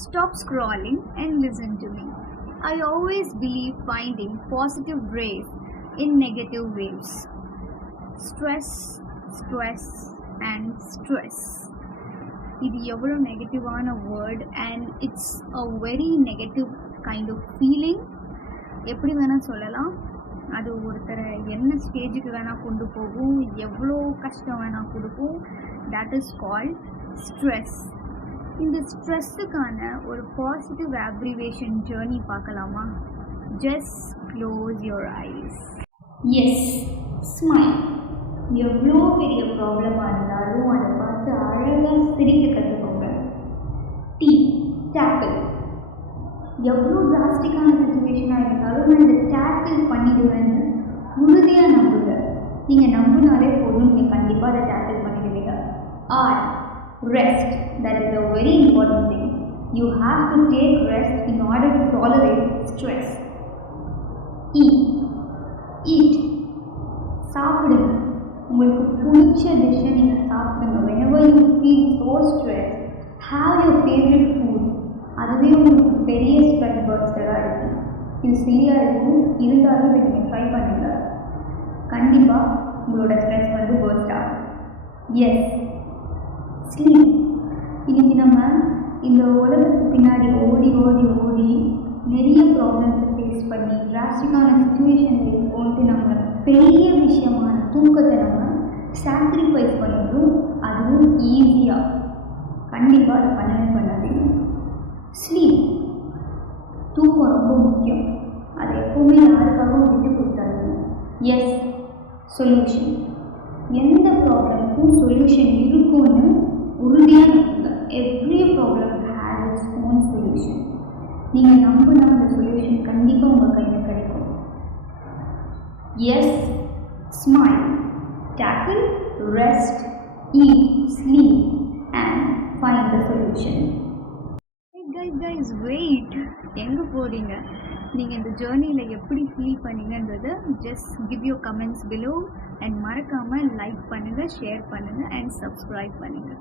Stop scrolling and listen to me. I always believe finding positive rays in negative waves. Stress, stress, and stress. இது எவ்வளோ நெகட்டிவான word and it's a very negative kind of feeling. எப்படி வேணால் சொல்லலாம். அது ஒருத்தரை என்ன ஸ்டேஜுக்கு வேணால் கொண்டு போகும், எவ்வளோ கஷ்டம் வேணால் கொடுக்கும். That is called stress. இந்த ஸ்ட்ரெஸ்ஸுக்கான ஒரு பாசிட்டிவ் அப்ரிவேஷன் ஜேர்னி பார்க்கலாமா? Just close your eyes. Yes, smile. எவ்வளோ பெரிய ப்ராப்ளமாக இருந்தாலும் அதை பார்த்து அழகாக சிரிக்க கற்றுக்கோங்க. டேக்கிள். எவ்வளோ டிராஸ்டிக்கான சுச்சுவேஷனாக இருந்தாலும் நான் இதை டேக்கிள் பண்ணிடுவேன்னு உறுதியாக நம்புங்க. நீங்கள் நம்பினாலே போதும், நீங்கள் கண்டிப்பாக அதை டேக்கிள் பண்ணிடுவீங்க. Or, rest. That is a very important thing. You have to take rest in order to tolerate stress. Eat. சாப்பிடுங்க. உங்களுக்கு பிடிச்ச டிஷ்ஷை நீங்கள் சாப்பிடுங்க. whenever you feel so stressed, have your favorite food. அதுவே உங்களுக்கு பெரிய ஸ்ட்ரெஸ் பர்ஸ்டராக இருக்கும். இது சிலியாக இருக்கும், இருந்தாலும் இதை நீங்கள் ட்ரை பண்ணுங்க. கண்டிப்பாக உங்களோட ஸ்ட்ரெஸ் வந்து பர்ஸ்ட் ஆகும். Yes, sleep. இன்றைக்கி நம்ம இந்த உலகத்துக்கு பின்னாடி ஓடி ஓடி ஓடி நிறைய ப்ராப்ளம்ஸை ஃபேஸ் பண்ணி டிராஸ்டிக்கான சுச்சுவேஷனில் இருக்கோன்ட்டு நம்ம பெரிய விஷயமான தூக்கத்தை நம்ம சாக்ரிஃபைஸ் பண்ணிடுறோம். அதுவும் ஈஸியாக. கண்டிப்பாக அதை பண்ணவே பண்ணாதீங்க. ஸ்லீப், தூக்கம் ரொம்ப முக்கியம். அதை எப்போவுமே யாருக்காகவும் விட்டு கொடுத்தாங்க. Yes, solution. எந்த ப்ராப்ளமுக்கும் சொல்யூஷன் இருக்கும்னு உறுதியாக நம்புங்க. Every problem has its own solution. நீங்கள் நம்பினா அந்த சொல்யூஷன் கண்டிப்பாக உங்கள் கையில் கிடைக்கும். Yes, smile, tackle, rest, eat, sleep and find the solution. Guys wait, எங்கே போகிறீங்க? நீங்கள் இந்த ஜேர்னியில் எப்படி ஃபீல் பண்ணீங்கன்றதை just give your comments below and மறக்காமல் லைக் பண்ணுங்கள், ஷேர் பண்ணுங்கள் அண்ட் சப்ஸ்கிரைப் பண்ணுங்கள்.